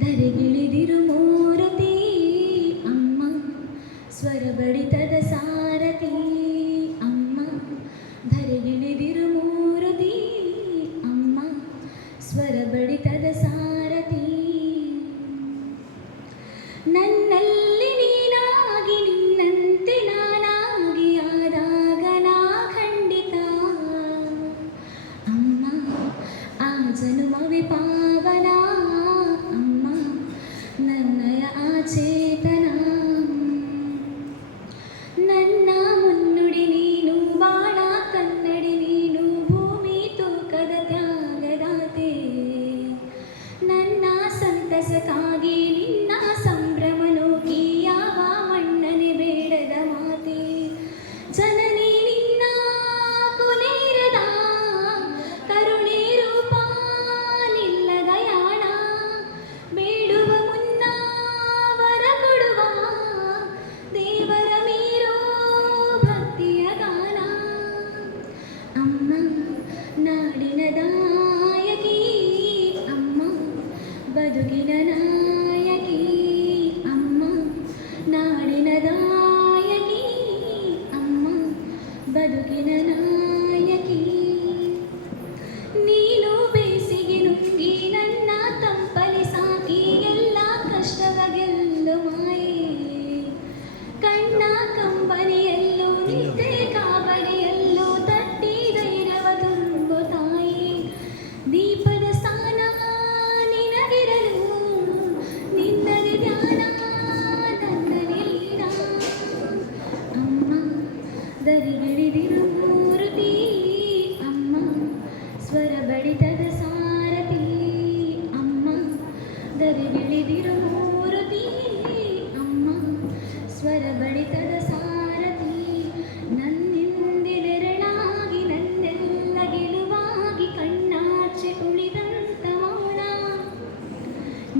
ಧರೆಗಿಳಿದಿರು ಮೂರುತಿ ಅಮ್ಮ ಸ್ವರ ಬಡಿತದ ಸಾರಥಿ ಅಮ್ಮ ಧರೆಗಿಳಿದಿರು ಮೂರುತಿ ಅಮ್ಮ ಸ್ವರ ಬಡಿತದ ಸಾರಥಿ ನನ್ನಲ್ಲಿ ನೀನಾಗಿ ನಿನ್ನಂತೆ ನಾನಾಗಿ ಆದಾಗ ನಾ ಖಂಡಿತ ಅಮ್ಮ ಆ ಜನುಮವೇ ಪಾವನ ಅಮ್ಮ ನನ್ನಯ ಆಚೇತನ ನನ್ನ ಮುನ್ನುಡಿ ನೀನು ಬಾಳ ಕನ್ನಡಿ ನೀನು ಭೂಮಿ ತೂಕದ ತ್ಯಾಗದಾತೆ ನನ್ನ ಸಂತಸಕ್ಕಾಗಿ ನಿನ್ನ ಸಂಭ್ರಮ ನೋಕಿ ಯಾವ ಮಣ್ಣನೆ ಬೇಡದ ಮಾತೆ ಜನನಿ ನಿನ್ನ ಕೊನೆರದ ಕರುಣೆ ರೂಪ ನಿಲ್ಲದ ಯಾಣ ಬೇಡುವ ಮುನ್ನ ವರ ಕೊಡುವ ದೇವರ ಮೀರೋ ಭಕ್ತಿಯ ಗಾನ ಅಮ್ಮ ನಾಡಿನ ನಾಯಕಿ ಅಮ್ಮ ಬದುಕಿನ ನಾಯಕಿ ಅಮ್ಮ ನಾಡಿನ ನಾಯಕಿ ಅಮ್ಮ ಬದುಕಿನ ನಾಯಕಿ ನೀನು ಬೇಸಿಗೆ ನುಂಗಿ ನನ್ನ ತಂಪಲಿ ಸಾಕಿ ಎಲ್ಲ ಕಷ್ಟವ ಗೆಲ್ಲು ಮಾಯೆ ಕಣ್ಣ ಕಂಬನಿಯಲ್ಲೂ ನಿದ್ದೆ ಕಾಬರಿಯಲ್ಲೂ ತಟ್ಟಿ ಧೈರ್ಯವ ತುಂಬು ತಾಯಿ ದೀಪದ ಸ್ಥಾನ ನಿನಗಿರಲು ನಿನ್ನದೇ ಧ್ಯಾನ ನನ್ನಲ್ಲಿ ಲೀನ ಅಮ್ಮ ಧರೆಗಿಳಿದಿರು ಮೂರುತಿ ಅಮ್ಮ ಸ್ವರ ಬಡಿತದ ಸಾರಥಿ ಅಮ್ಮ ಧರೆಗಿಳಿದಿರು ಮೂರುತಿ ಅಮ್ಮ ಸ್ವರ ಬಡಿತದ ಸಾರಥಿ ನನ್ನಿಂದೆರಳಾಗಿ ನನ್ನೆಲ್ಲ ಗೆಲುವಾಗಿ ಕಣ್ಣಾಚೆ ಉಳಿದಂತ ಮೌನ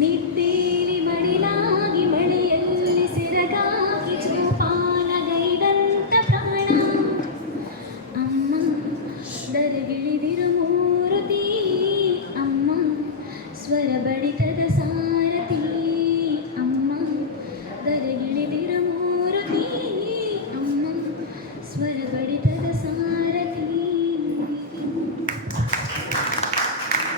ನಿದ್ದೇಲಿ ಮಡಿಲಾಗಿ ಬಳಿಯಲ್ಲಿ ಸೆರಗಾಗಿ ಜೋಪಾನಗೈದಂತ ಪ್ರಾಣ ಅಮ್ಮ ಧರೆಗಿಳಿದಿರು ಮೂರುತಿ ಅಮ್ಮ ಸ್ವರ ಬಡಿತದ